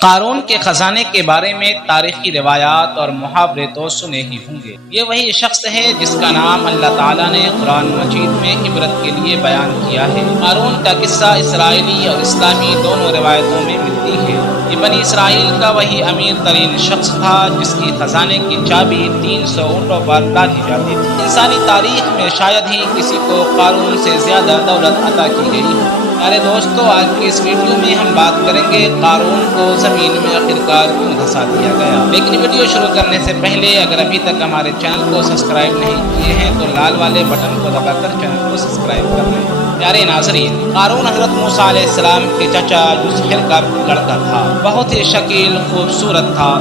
قارون کے خزانے کے بارے میں تاریخی روایات اور محاورے تو سنے ہی ہوں گے۔ یہ وہی شخص ہے جس کا نام اللہ تعالیٰ نے قرآن مجید میں عبرت کے لیے بیان کیا ہے۔ قارون کا قصہ اسرائیلی اور اسلامی دونوں روایتوں میں ملتی ہے۔ یہ بنی اسرائیل کا وہی امیر ترین شخص تھا جس کی خزانے کی چابی 300 اونٹوں پر ڈالی جاتی تھی۔ انسانی تاریخ میں شاید ہی کسی کو قارون سے زیادہ دولت عطا کی گئی ہو۔ میرے دوستو، آج کی اس ویڈیو میں ہم بات کریں گے قارون کو زمین میں آخرکار کیوں دھسا دیا گیا۔ لیکن ویڈیو شروع کرنے سے پہلے اگر ابھی تک ہمارے چینل کو سبسکرائب نہیں کیے ہیں تو لال والے بٹن کو دبا کر چینل کو سبسکرائب کر لیں۔ پیارے ناظرین، قارون حضرت موسیٰ علیہ السلام کے چچا جو سحر کا لڑکا تھا، بہت ہی شکیل خوبصورت تھا۔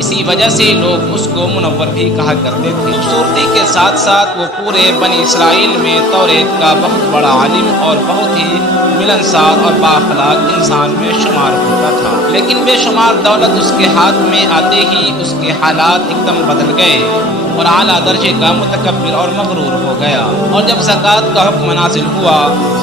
اسی وجہ سے لوگ اس کو منور بھی کہا کرتے تھے۔ خوبصورتی کے ساتھ ساتھ وہ پورے بنی اسرائیل میں توریت کا بہت بڑا عالم اور بہت ہی ملنسار اور بااخلاق انسان میں شمار ہوتا تھا۔ لیکن بے شمار دولت اس کے ہاتھ میں آتے ہی اس کے حالات ایک دم بدل گئے اور اعلیٰ درجے کا متکبر اور مغرور ہو گیا۔ اور جب زکوٰۃ کا حکم نازل ہوا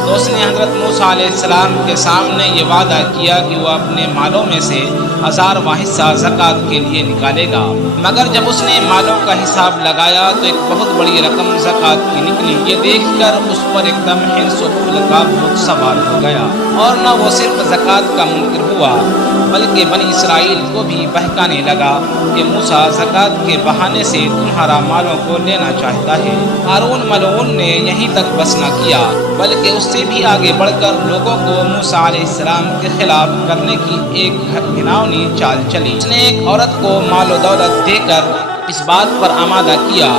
تو اس نے حضرت موسیٰ علیہ السلام کے سامنے یہ وعدہ کیا کہ وہ اپنے مالوں میں سے 1000واں حصہ زکوٰۃ کے لیے نکالے گا۔ مگر جب اس نے مالوں کا حساب لگایا تو ایک بہت بڑی رقم زکوٰۃ کی نکلی۔ یہ دیکھ کر اس پر ایک دم حرص و بخل کا بھوت سوار ہو گیا، اور نہ وہ صرف زکوٰۃ کا منکر ہوا بلکہ بنی اسرائیل کو بھی بہکانے لگا کہ موسیٰ زکوٰۃ کے بہانے سے تمہارا مالوں کو لینا چاہتا ہے۔ قارون ملعون نے یہیں تک بس نہ کیا بلکہ اس سے بھی آگے بڑھ کر لوگوں کو موسیٰ علیہ السلام کے خلاف کرنے کی ایک گھناؤنی چال چلی۔ اس نے ایک عورت کو مال و دولت دے کر اس بات پر آمادہ کیا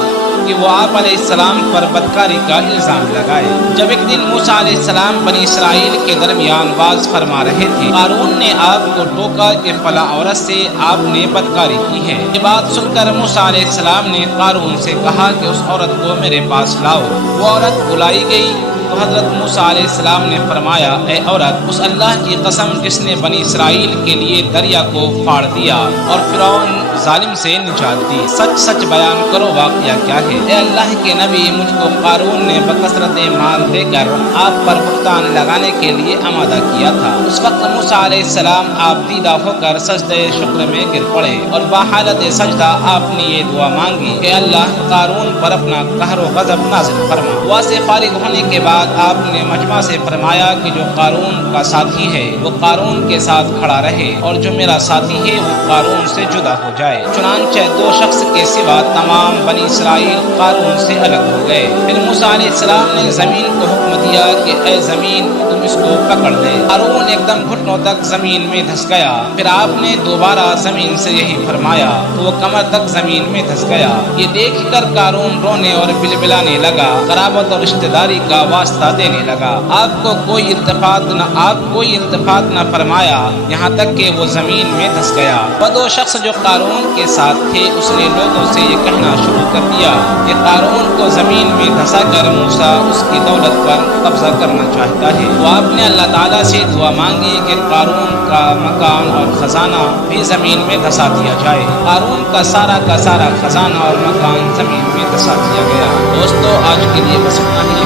کہ وہ آپ علیہ السلام پر بدکاری کا الزام لگائے۔ جب ایک دن موسیٰ علیہ السلام بنی اسرائیل کے درمیان واز فرما رہے تھے، قارون نے آپ کو ٹوکا کہ فلاں عورت سے آپ نے بدکاری کی ہے۔ یہ بات سن کر موسیٰ علیہ السلام نے قارون سے کہا کہ اس عورت کو میرے پاس لاؤ۔ وہ عورت بلائی گئی تو حضرت موسیٰ علیہ السلام نے فرمایا، اے عورت، اس اللہ کی قسم جس نے بنی اسرائیل کے لیے دریا کو پھاڑ دیا اور فرعون ظالم سے نجات دی، سچ سچ بیان کرو واقعہ کیا ہے؟ اے اللہ کے نبی، مجھ کو قارون نے بکثرت مال دے کر آپ پر بہتان لگانے کے لیے آمادہ کیا تھا۔ اس وقت موسیٰ علیہ السلام آپ دیدہ ہو کر سجدہ شکر میں گر پڑے اور بحالت سجدہ آپ نے یہ دعا مانگی کہ اللہ قارون پر اپنا قہر و غضب نازل فرما۔ دعا سے فارغ ہونے کے بعد آپ نے مجمع سے فرمایا کہ جو قارون کا ساتھی ہے وہ قارون کے ساتھ کھڑا رہے اور جو میرا ساتھی ہے وہ قارون سے جدا ہو جائے۔ چنانچہ 2 شخص کے سوا تمام بنی اسرائیل قارون سے الگ ہو گئے۔ پھر موسیٰ علیہ السلام نے زمین کو حکم دیا کہ اے زمین، تم اس کو پکڑ لے۔ قارون ایک دم گھٹنوں تک زمین میں دھس گیا۔ پھر آپ نے دوبارہ زمین سے یہی فرمایا تو وہ کمر تک زمین میں دھس گیا۔ یہ دیکھ کر قارون رونے اور بلبلانے لگا، قرابت اور رشتہ داری کا واسطہ دینے لگا۔ آپ کوئی التفات نہ فرمایا یہاں تک کہ وہ زمین میں دھس گیا۔ وہ 2 شخص جو قارون کے ساتھ تھے اس نے لوگوں سے یہ کہنا شروع کر دیا کہ قارون کو زمین میں دھسا کر موسیٰ اس کی دولت پر قبضہ کرنا چاہتا ہے۔ تو آپ نے اللہ تعالیٰ سے دعا مانگی کہ قارون کا مکان اور خزانہ بھی زمین میں دھسا دیا جائے۔ قارون کا سارا خزانہ اور مکان زمین میں دھسا دیا گیا۔ دوستو، آج کے لیے بس اتنا ہی۔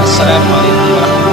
السلام علیکم ورحمۃ اللہ۔